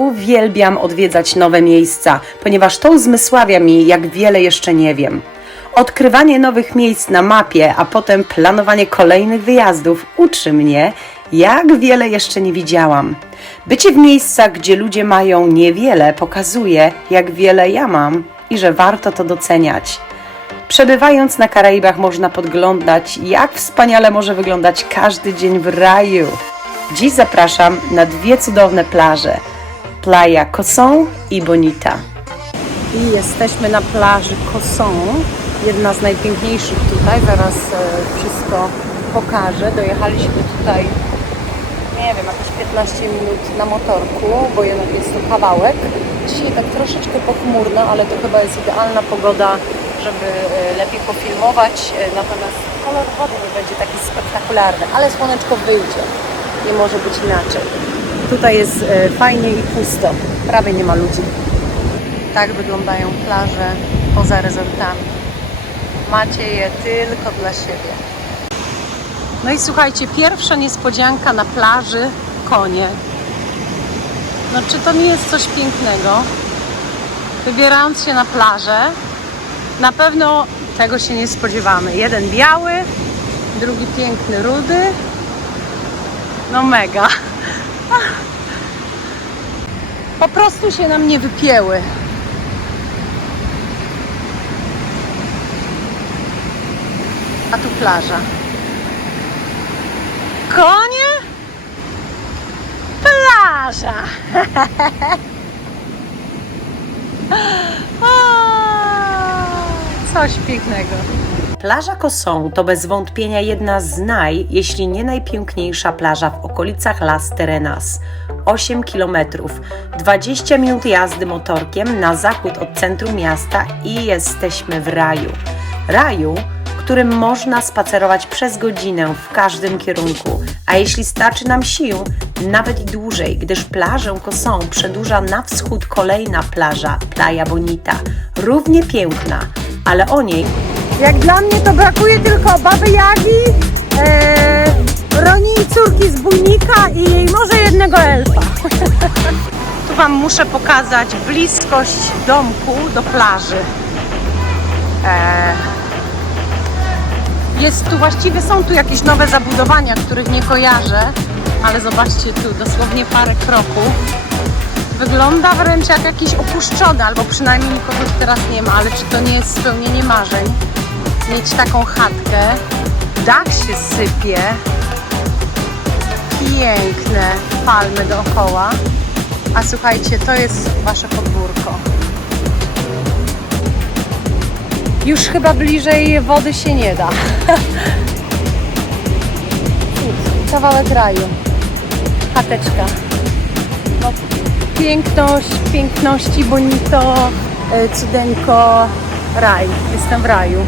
Uwielbiam odwiedzać nowe miejsca, ponieważ to uzmysławia mi, jak wiele jeszcze nie wiem. Odkrywanie nowych miejsc na mapie, a potem planowanie kolejnych wyjazdów uczy mnie, jak wiele jeszcze nie widziałam. Bycie w miejscach, gdzie ludzie mają niewiele, pokazuje, jak wiele ja mam i że warto to doceniać. Przebywając na Karaibach można podglądać, jak wspaniale może wyglądać każdy dzień w raju. Dziś zapraszam na dwie cudowne plaże. Playa Cosón i Bonita. I jesteśmy na plaży Cosón, jedna z najpiękniejszych tutaj, zaraz wszystko pokażę. Dojechaliśmy tutaj, nie wiem, jakieś 15 minut na motorku, bo jednak jest to kawałek. Dzisiaj tak troszeczkę pochmurno, ale to chyba jest idealna pogoda, żeby lepiej pofilmować, natomiast kolor wody nie będzie taki spektakularny, ale słoneczko wyjdzie, nie może być inaczej. Tutaj jest fajnie i pusto, prawie nie ma ludzi. Tak wyglądają plaże poza resortami. Macie je tylko dla siebie. No i słuchajcie, pierwsza niespodzianka na plaży – konie. No czy to nie jest coś pięknego? Wybierając się na plażę, na pewno tego się nie spodziewamy. Jeden biały, drugi piękny, rudy. No mega. Po prostu się nam nie wypięły. A tu plaża. Konie? Plaża! Coś pięknego. Plaża Cosón to bez wątpienia jedna z jeśli nie najpiękniejsza plaża w okolicach Las Terrenas. 8 km, 20 minut jazdy motorkiem na zachód od centrum miasta i jesteśmy w raju. Raju, którym można spacerować przez godzinę w każdym kierunku, a jeśli starczy nam sił, nawet i dłużej, gdyż plażę Cosón przedłuża na wschód kolejna plaża, Playa Bonita, równie piękna, ale o niej, jak dla mnie, to brakuje tylko Baby Jagi, Roni córki z Bujnika i może jednego elfa. Tu Wam muszę pokazać bliskość domku do plaży. Są tu jakieś nowe zabudowania, których nie kojarzę, ale zobaczcie tu, dosłownie parę kroków. Wygląda wręcz jak jakiś opuszczony, albo przynajmniej nikogo teraz nie ma, ale czy to nie jest spełnienie marzeń? Mieć taką chatkę, dach się sypie, piękne palmy dookoła, a słuchajcie, to jest Wasze podwórko. Już chyba bliżej wody się nie da. Kawałek raju. Chateczka. No, piękność, piękności, bonito, cudeńko, raj. Jestem w raju.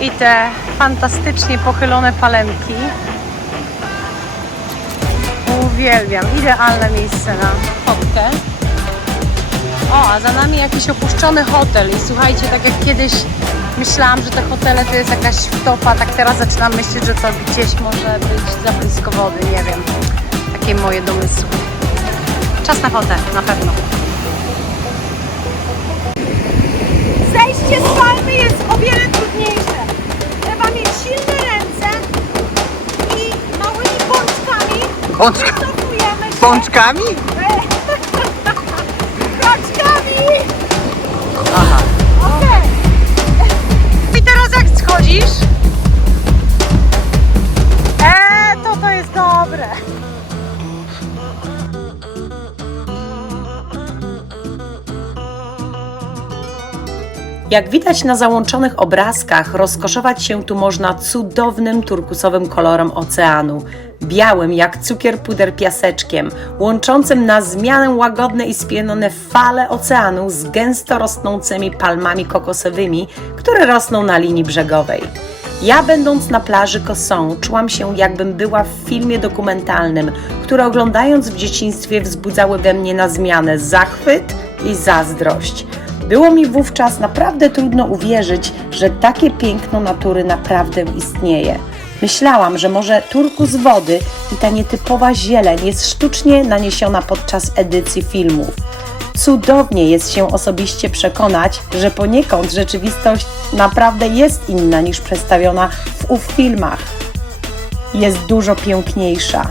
I te fantastycznie pochylone palemki. Uwielbiam. Idealne miejsce na fotkę. O, a za nami jakiś opuszczony hotel i słuchajcie, tak jak kiedyś myślałam, że te hotele to jest jakaś wtopa, tak teraz zaczynam myśleć, że to gdzieś może być za blisko wody, nie wiem. Takie moje domysły. Czas na hotel, na pewno. Zejście z palmy jest o wiele trudniejsze. Trzeba mieć silne ręce i małymi pączkami. Wycofujemy się. Pączkami? Aha. Okej. I teraz jak schodzisz? To jest dobre. Jak widać na załączonych obrazkach, rozkoszować się tu można cudownym turkusowym kolorem oceanu, białym jak cukier puder piaseczkiem, łączącym na zmianę łagodne i spienione fale oceanu z gęsto rosnącymi palmami kokosowymi, które rosną na linii brzegowej. Ja, będąc na plaży Cosón, czułam się, jakbym była w filmie dokumentalnym, który oglądając w dzieciństwie wzbudzały we mnie na zmianę zachwyt i zazdrość. Było mi wówczas naprawdę trudno uwierzyć, że takie piękno natury naprawdę istnieje. Myślałam, że może turkus wody i ta nietypowa zieleń jest sztucznie naniesiona podczas edycji filmów. Cudownie jest się osobiście przekonać, że poniekąd rzeczywistość naprawdę jest inna niż przedstawiona w ów filmach. Jest dużo piękniejsza.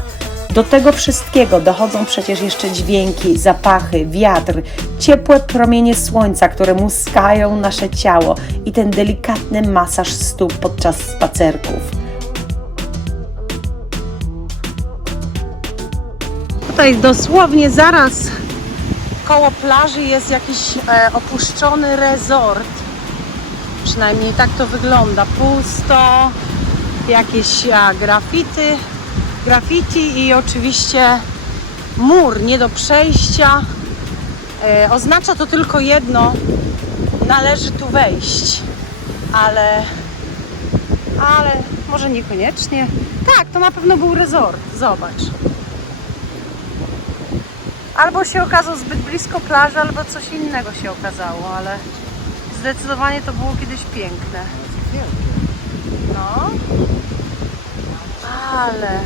Do tego wszystkiego dochodzą przecież jeszcze dźwięki, zapachy, wiatr, ciepłe promienie słońca, które muskają nasze ciało i ten delikatny masaż stóp podczas spacerków. Tutaj dosłownie zaraz koło plaży jest jakiś opuszczony resort. Przynajmniej tak to wygląda. Pusto, jakieś graffiti i oczywiście mur nie do przejścia. Oznacza to tylko jedno, należy tu wejść, ale może niekoniecznie. Tak, to na pewno był resort, zobacz. Albo się okazał zbyt blisko plaży, albo coś innego się okazało, ale zdecydowanie to było kiedyś piękne. No, ale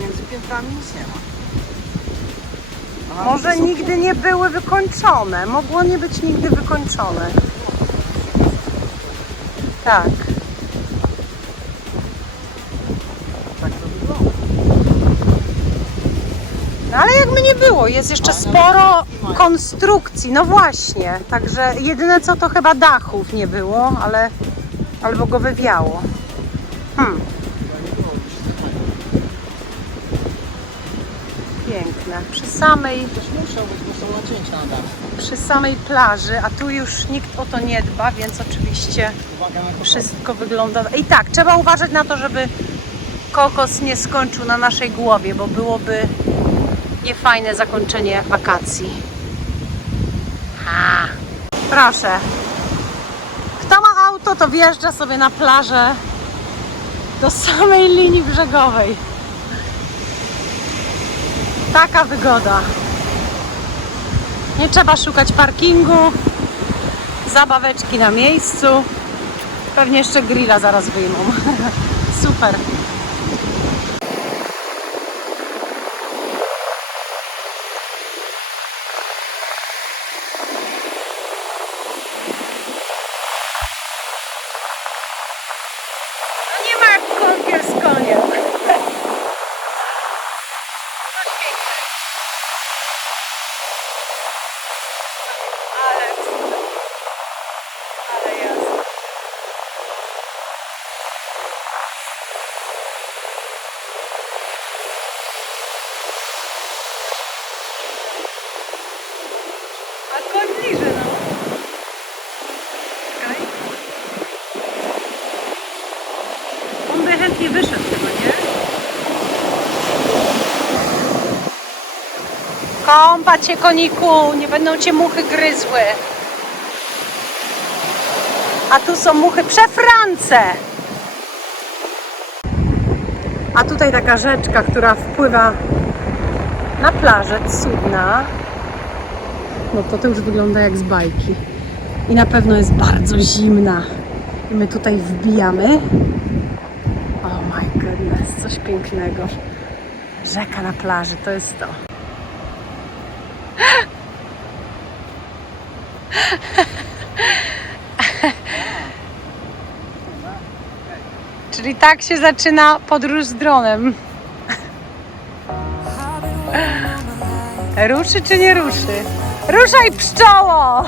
między piętrami nic nie ma. może nigdy nie były wykończone. Mogło nie być nigdy wykończone. Tak. Tak to wygląda. No ale jakby nie było, jest jeszcze sporo konstrukcji, no właśnie. Także jedyne co to chyba dachów nie było, ale albo go wywiało. Piękne. Przy samej plaży, a tu już nikt o to nie dba, więc oczywiście wszystko wygląda. I tak, trzeba uważać na to, żeby kokos nie skończył na naszej głowie, bo byłoby niefajne zakończenie wakacji. Proszę. Kto ma auto, to wjeżdża sobie na plażę do samej linii brzegowej. Taka wygoda. Nie trzeba szukać parkingu, zabaweczki na miejscu. Pewnie jeszcze grilla zaraz wyjmą. Super. No nie ma jak kąpiel z koniem. Ale jasne. A koń bliżej, no. Czekaj. On by chętnie wyszedł chyba, nie? Kąpać się, koniku, nie będą cię muchy gryzły. A tu są muchy przefrance. A tutaj taka rzeczka, która wpływa na plażę, cudna. No to już wygląda jak z bajki. I na pewno jest bardzo zimna. I my tutaj wbijamy. Oh my goodness, coś pięknego. Rzeka na plaży, to jest to. Czyli tak się zaczyna podróż z dronem. Ruszy czy nie ruszy? Ruszaj, pszczoło!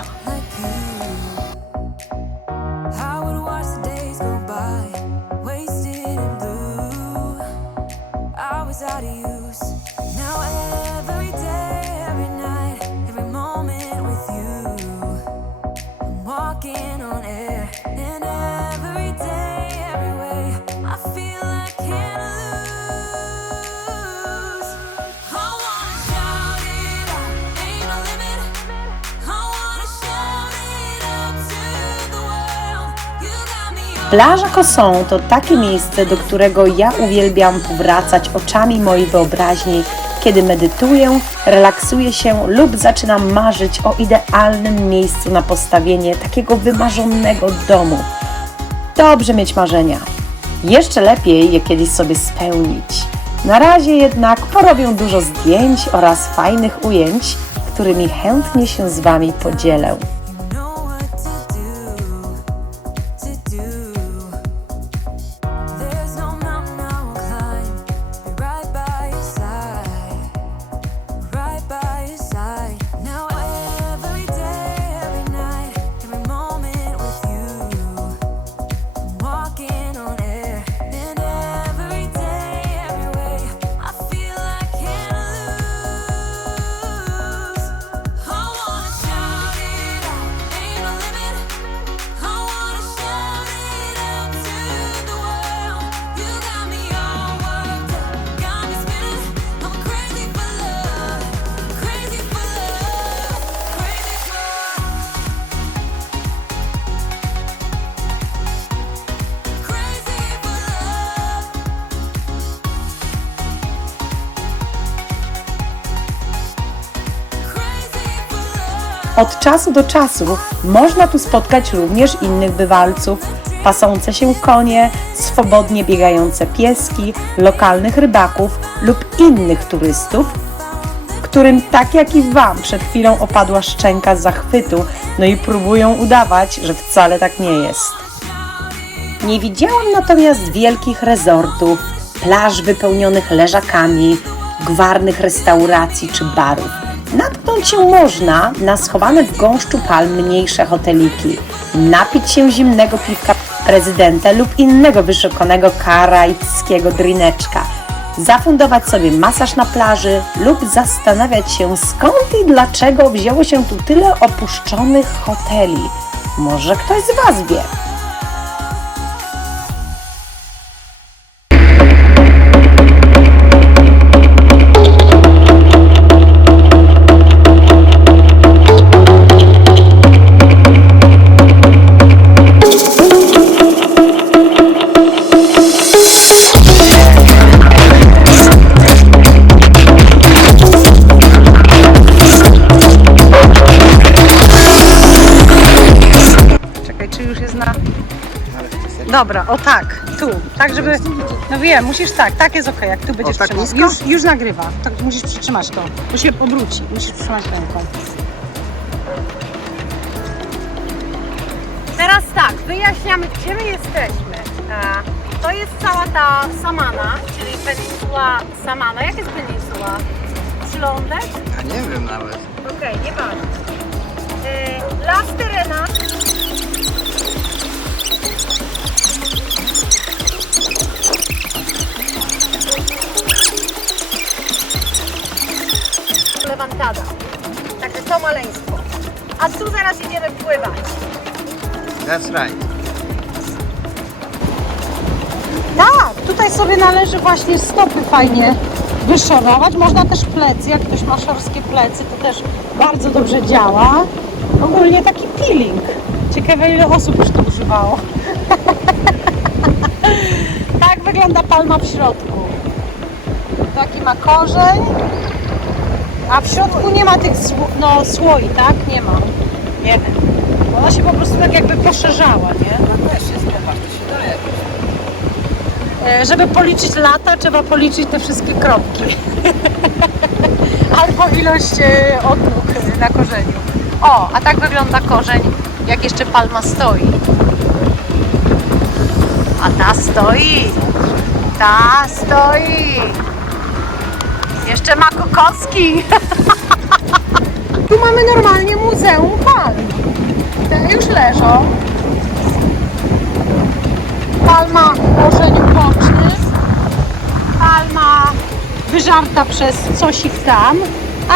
Plaża Cosón to takie miejsce, do którego ja uwielbiam wracać oczami mojej wyobraźni, kiedy medytuję, relaksuję się lub zaczynam marzyć o idealnym miejscu na postawienie takiego wymarzonego domu. Dobrze mieć marzenia. Jeszcze lepiej je kiedyś sobie spełnić. Na razie jednak porobię dużo zdjęć oraz fajnych ujęć, którymi chętnie się z Wami podzielę. Od czasu do czasu można tu spotkać również innych bywalców, pasące się konie, swobodnie biegające pieski, lokalnych rybaków lub innych turystów, którym tak jak i Wam przed chwilą opadła szczęka z zachwytu, no i próbują udawać, że wcale tak nie jest. Nie widziałam natomiast wielkich resortów, plaż wypełnionych leżakami, gwarnych restauracji czy barów. Natknąć się można na schowane w gąszczu palm mniejsze hoteliki, napić się zimnego piwka prezydenta lub innego wyszukanego karaibskiego drineczka, zafundować sobie masaż na plaży lub zastanawiać się, skąd i dlaczego wzięło się tu tyle opuszczonych hoteli. Może ktoś z Was wie. Dobra, o tak, tu, tak żeby, no wiem, musisz tak jest okej, jak tu będziesz tak trzymać. Już nagrywa, tak musisz przytrzymać to, bo się obróci, musisz przytrzymać ręką. Teraz tak, wyjaśniamy, gdzie my jesteśmy. To jest cała ta Samana, czyli peninsula Samana. Jak jest peninsula? Przylądek? Ja nie wiem nawet. Okej, nieważne. Las Terrenas. Levantada. Także to maleństwo. A tu zaraz idziemy pływać. That's right. Tak, tutaj sobie należy właśnie stopy fajnie wyszorować. Można też plecy, jak ktoś ma szorskie plecy, to też bardzo dobrze działa. Ogólnie taki peeling. Ciekawe, ile osób już to używało. Tak wygląda palma w środku. Taki ma korzeń. A w środku nie ma tych słoi, tak? Nie ma. Nie wiem. Ona się po prostu tak jakby poszerzała, nie? No też jest, zobacz, to się daje. Żeby policzyć lata, trzeba policzyć te wszystkie kropki. Albo ilość odnóg na korzeniu. O, a tak wygląda korzeń, jak jeszcze palma stoi. A ta stoi. Ta stoi. Jeszcze ma kokocki. Tu mamy normalnie muzeum palm. Te już leżą. Palma o korzeniu bocznym. Palma wyżarta przez coś ich tam,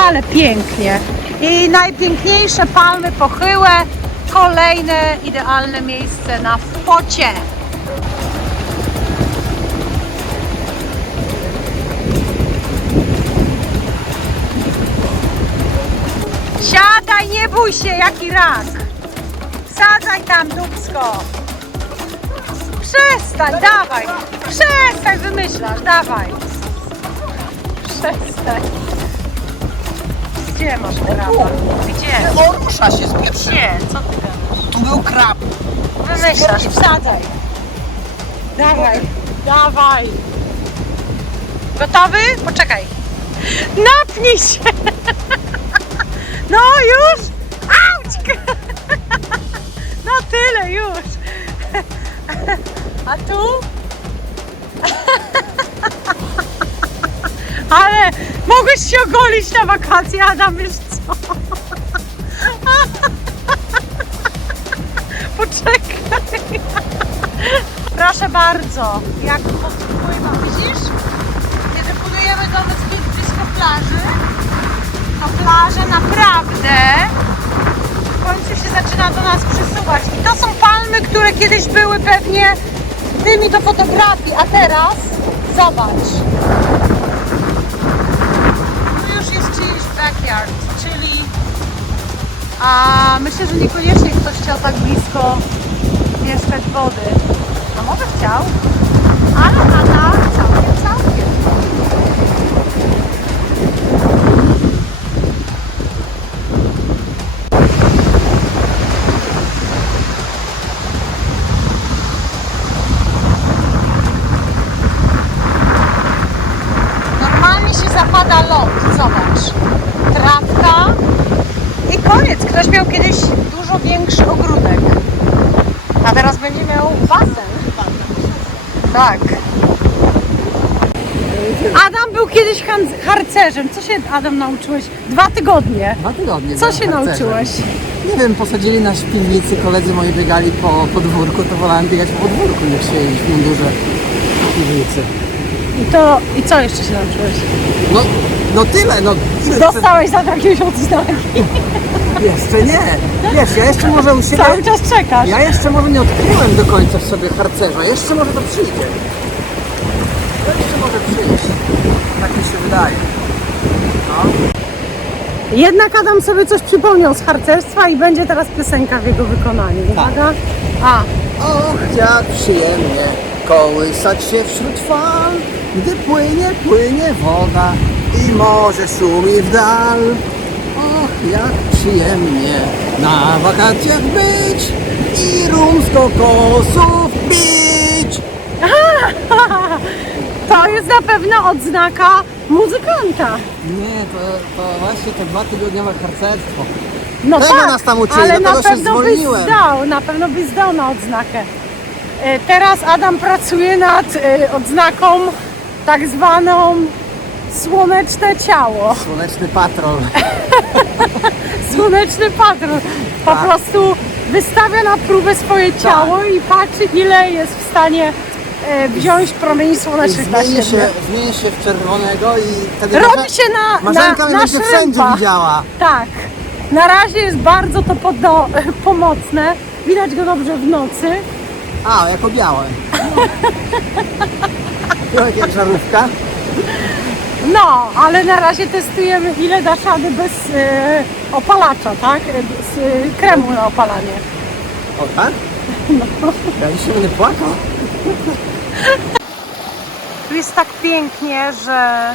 ale pięknie. I najpiękniejsze palmy pochyłe. Kolejne idealne miejsce na focie. Siadaj, nie bój się, jaki rak. Sadzaj tam, dupsko. Przestań, dawaj. Przestań, wymyślasz, dawaj. Przestań. Gdzie masz kraba? Gdzie? O, rusza się z pierwszym. Gdzie? Co ty gadasz? Tu był krab. Wymyślasz, wsadzaj. Dawaj, dawaj. Gotowy? Poczekaj. Napnij się. No już. Auć. No tyle już. A tu? Ale mogłeś się ogolić na wakacje, Adam, wiesz co? Poczekaj. Proszę bardzo, jak podpływam, widzisz? Kiedy budujemy domy zbyt blisko plaży, to plaża naprawdę w końcu się zaczyna do nas przesuwać. I to są palmy, które kiedyś były pewnie tymi do fotografii, a teraz zobacz. Tu już jest czyjś backyard, czyli myślę, że niekoniecznie ktoś chciał tak blisko mieszkać wody. A może chciał, ale Ada całkiem. Normalnie się zapada ląd, zobacz. Trawka i koniec. Ktoś miał kiedyś dużo większy ogródek. A teraz będzie miał basen. Tak. Adam był kiedyś harcerzem. Co się, Adam, nauczyłeś? 2 tygodnie. 2 tygodnie. Co się nauczyłeś? Nie wiem, posadzili nas w piwnicy, koledzy moi biegali po podwórku, to wolałem biegać po podwórku niż siedzieć w mundurze w piwnicy. I co jeszcze się nauczyłeś? No tyle, no. Dostałeś za to jakieś odznaki? Jeszcze nie. Wiesz, ja jeszcze może u siebie... Cały czas czekasz. Ja jeszcze może nie odkryłem do końca w sobie harcerza. Jeszcze może to przyjdzie. To jeszcze może przyjść. Tak mi się wydaje. No. Jednak Adam sobie coś przypomniał z harcerstwa i będzie teraz piosenka w jego wykonaniu. Uwaga. Och, jak przyjemnie kołysać się wśród fal, gdy płynie woda i morze szumi w dal. Och, jak przyjemnie na wakacjach być i rum z kokosów pić. To jest na pewno odznaka muzykanta. Nie, to właśnie to 2-tygodniowe harcerstwo. No Tego tak, nas tam uczyli, ale na dlatego się zwolniłem. na pewno byś zdał na odznakę. Teraz Adam pracuje nad odznaką tak zwaną słoneczne ciało. Słoneczny patrol. Słoneczny patrol. Po prostu wystawia na próbę swoje ciało i patrzy, ile jest w stanie wziąć promieni słonecznych na siebie. Zmieni się w czerwonego i wtedy Robi się Marzenka mnie będzie wszędzie szrympa. widziała. Tak. Na razie jest bardzo to pomocne. Widać go dobrze w nocy. A, jako białe. Białek jak żarówka. No, ale na razie testujemy, ile dasz rady bez opalacza, tak? Z kremu na opalanie. O tak? No. Ja dzisiaj będę płakał. Tu jest tak pięknie, że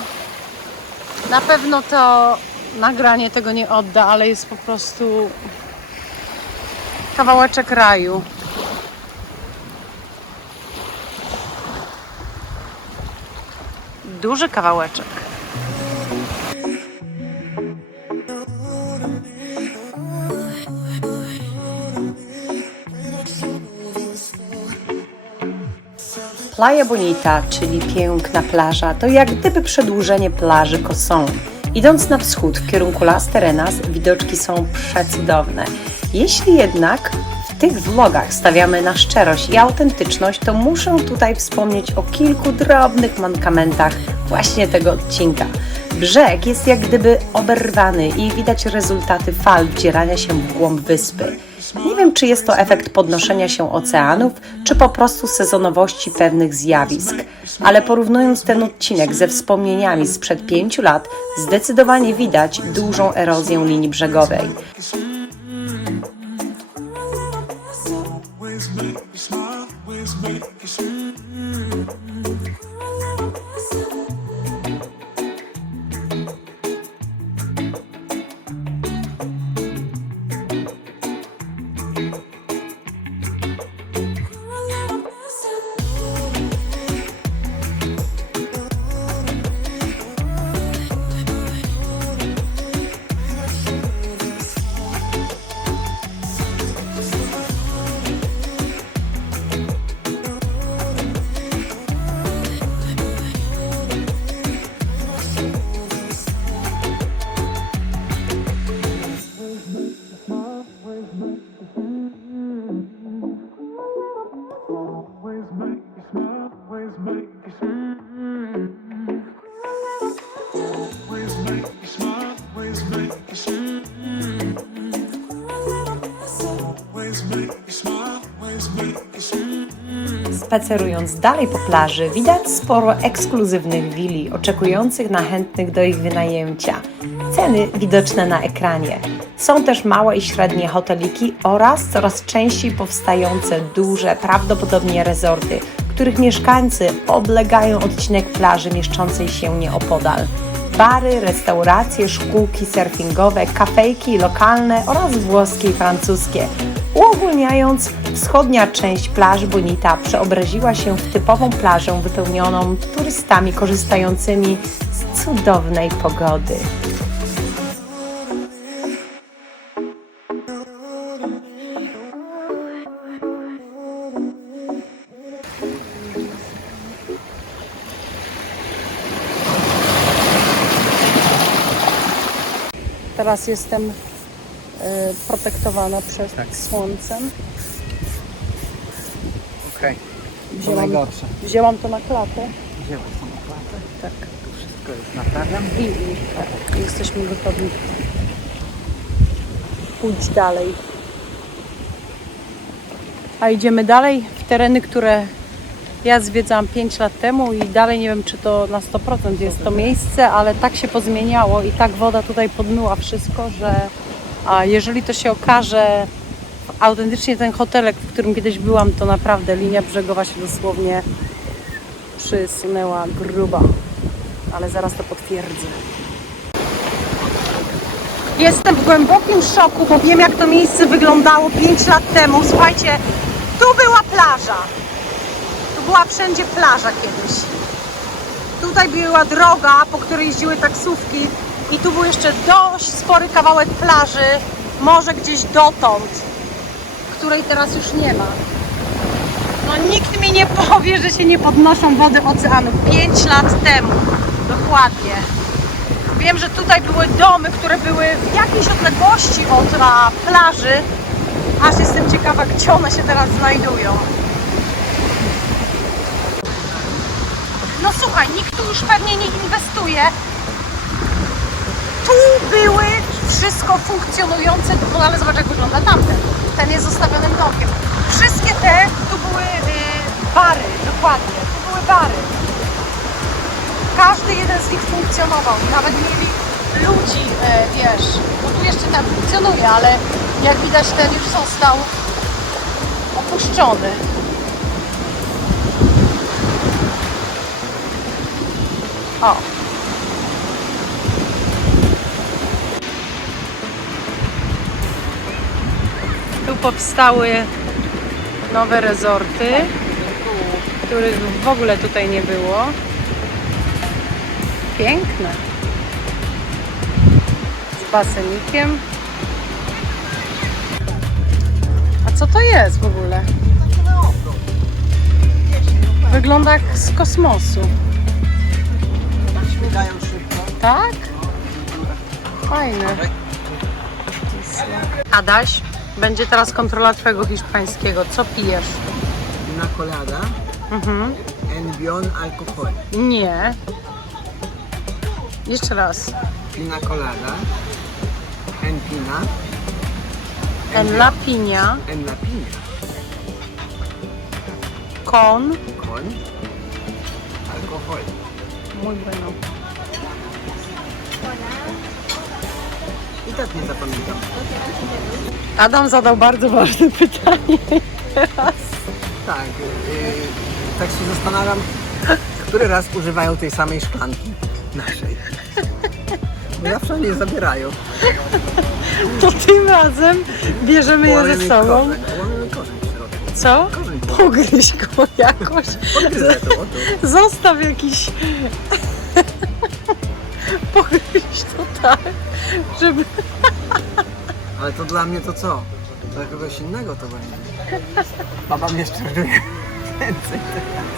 na pewno to nagranie tego nie odda, ale jest po prostu kawałeczek raju. Duży kawałeczek. Playa Bonita, czyli piękna plaża, to jak gdyby przedłużenie plaży Cosón. Idąc na wschód w kierunku Las Terrenas, widoczki są przecudowne. Jeśli jednak w tych vlogach stawiamy na szczerość i autentyczność, to muszę tutaj wspomnieć o kilku drobnych mankamentach właśnie tego odcinka. Brzeg jest jak gdyby oberwany i widać rezultaty fal wdzierania się w głąb wyspy. Nie wiem, czy jest to efekt podnoszenia się oceanów, czy po prostu sezonowości pewnych zjawisk, ale porównując ten odcinek ze wspomnieniami sprzed 5 lat, zdecydowanie widać dużą erozję linii brzegowej. Spacerując dalej po plaży, widać sporo ekskluzywnych willi oczekujących na chętnych do ich wynajęcia. Ceny widoczne na ekranie. Są też małe i średnie hoteliki oraz coraz częściej powstające duże, prawdopodobnie resorty, których mieszkańcy oblegają odcinek plaży mieszczącej się nieopodal. Bary, restauracje, szkółki surfingowe, kafejki lokalne oraz włoskie i francuskie. Uogólniając, wschodnia część plaży Bonita przeobraziła się w typową plażę wypełnioną turystami korzystającymi z cudownej pogody. Teraz jestem protektowana przed słońcem. Okej, to najgorsze. Wzięłam to na klatę. Wzięłaś to na klatę? Tak. To wszystko jest naprawiam. I jesteśmy gotowi pójść dalej. A idziemy dalej w tereny, które ja zwiedzałam 5 lat temu i dalej nie wiem, czy to na 100% jest to miejsce, ale tak się pozmieniało i tak woda tutaj podmyła wszystko, że jeżeli to się okaże autentycznie ten hotelek, w którym kiedyś byłam, to naprawdę linia brzegowa się dosłownie przysunęła grubo. Ale zaraz to potwierdzę. Jestem w głębokim szoku, bo wiem, jak to miejsce wyglądało 5 lat temu. Słuchajcie, tu była plaża. Tu była wszędzie plaża kiedyś. Tutaj była droga, po której jeździły taksówki i tu był jeszcze dość spory kawałek plaży, może gdzieś dotąd, której teraz już nie ma. No nikt mi nie powie, że się nie podnoszą wody oceanu. 5 lat temu, dokładnie. Wiem, że tutaj były domy, które były w jakiejś odległości od plaży. Aż jestem ciekawa, gdzie one się teraz znajdują. No słuchaj, nikt tu już pewnie nie inwestuje. Tu były wszystko funkcjonujące, no ale zobacz, jak wygląda tamten. Ten jest zostawionym domkiem. Wszystkie te, tu były bary, dokładnie, tu były bary. Każdy jeden z nich funkcjonował, nawet mieli ludzi, wiesz, bo tu jeszcze tam funkcjonuje, ale jak widać ten już został opuszczony. O! Tu powstały nowe resorty, których w ogóle tutaj nie było. Piękne. Z basenikiem. A co to jest w ogóle? Wygląda jak z kosmosu. Śmigają szybko. Tak? Fajne. Adaś, będzie teraz kontrola twojego hiszpańskiego. Co pijesz? Una colada en alcohol. Nie. Jeszcze raz. Pina colada en pina. En la piña. En la piña. Con. Con alcohol. Muy bueno. I tak nie zapamiętam. Adam zadał bardzo ważne pytanie teraz. Tak, tak się zastanawiam, który raz używają tej samej szklanki naszej. Bo zawsze nie zabierają. To tym razem bierzemy je ze sobą. Połamiony korzeń w środku. Co? Korzeń Pogryź go jakoś. Podgryzę to, o to. Zostaw jakiś... Pogryź to tak, żeby... Ale to dla mnie to co? Dla kogoś innego to będzie. Baba mnie szczeruje więcej teraz.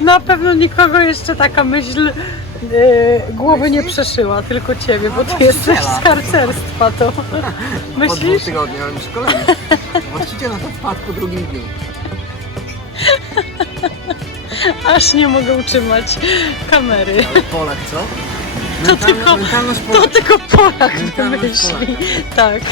Na pewno nikogo jeszcze taka myśl głowy nie przeszyła, tylko ciebie, bo ty jesteś z harcerstwa, to Po 2 myślisz? tygodniach mam szkolenie. Właściciel na to wpadł po drugim dniu. Aż nie mogę utrzymać kamery. Ale Polak, co? To tylko Mentalność Polak Mentalność wymyśli. Polaka. Tak.